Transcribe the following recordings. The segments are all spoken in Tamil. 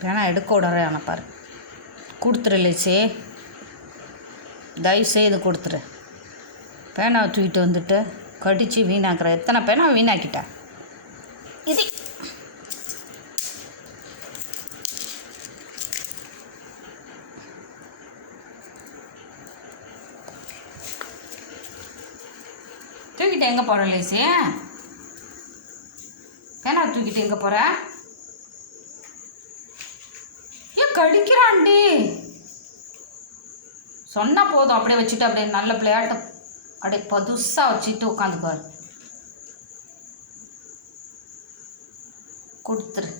பேனா எடுக்க விடறே ஆனால் பாரு. கொடுத்துரு தயவு செய்து கொடுத்துரு. பேனாவை தூக்கிட்டு வந்துட்டு கடித்து வீணாக்குற. எத்தனை பேனா வீணாக்கிட்டேன் இது. தூக்கிட்டு எங்கே போகிற லேசி பேனா தூக்கிட்டு எங்கே போகிற கடிக்கிறான்டி. சொன்னால் போதும் அப்படியே வச்சுட்டு அப்படியே நல்ல பிள்ளையாட்ட அப்படியே பதுசாக வச்சுட்டு உட்காந்துக்குவார் கொடுத்துரு.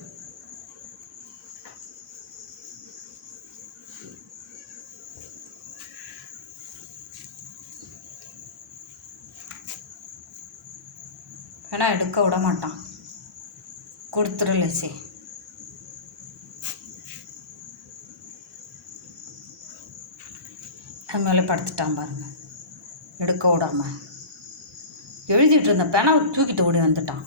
வேணா எடுக்க விட மாட்டான். கொடுத்துரு லேசி. அது மேலே படுத்துட்டான் பாருங்க. எடுக்க விடாம. எழுதிட்டு இருந்த பேனாவை தூக்கிட்டு ஓடி வந்துட்டான்.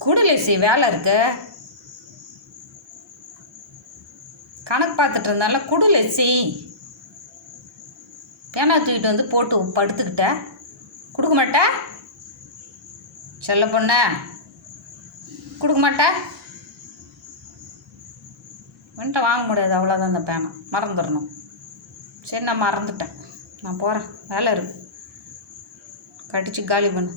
குடலேசி வேலை இருக்கு. கணக்கு பார்த்துட்டு இருந்தால குடலேசி பேனா தூக்கிட்டு வந்து போட்டு படுத்துக்கிட்ட. கொடுக்க மாட்ட? செல்ல பொண்ண. கொடுக்க மாட்ட? என்கிட்ட வாங்க முடியாது. அவ்வளோதான் அந்த பேனை. மறந்துடணும். சரி நான் மறந்துட்டேன். நான் போகிறேன் வேலை இருக்கு. கடிச்சு காலி பண்ணு.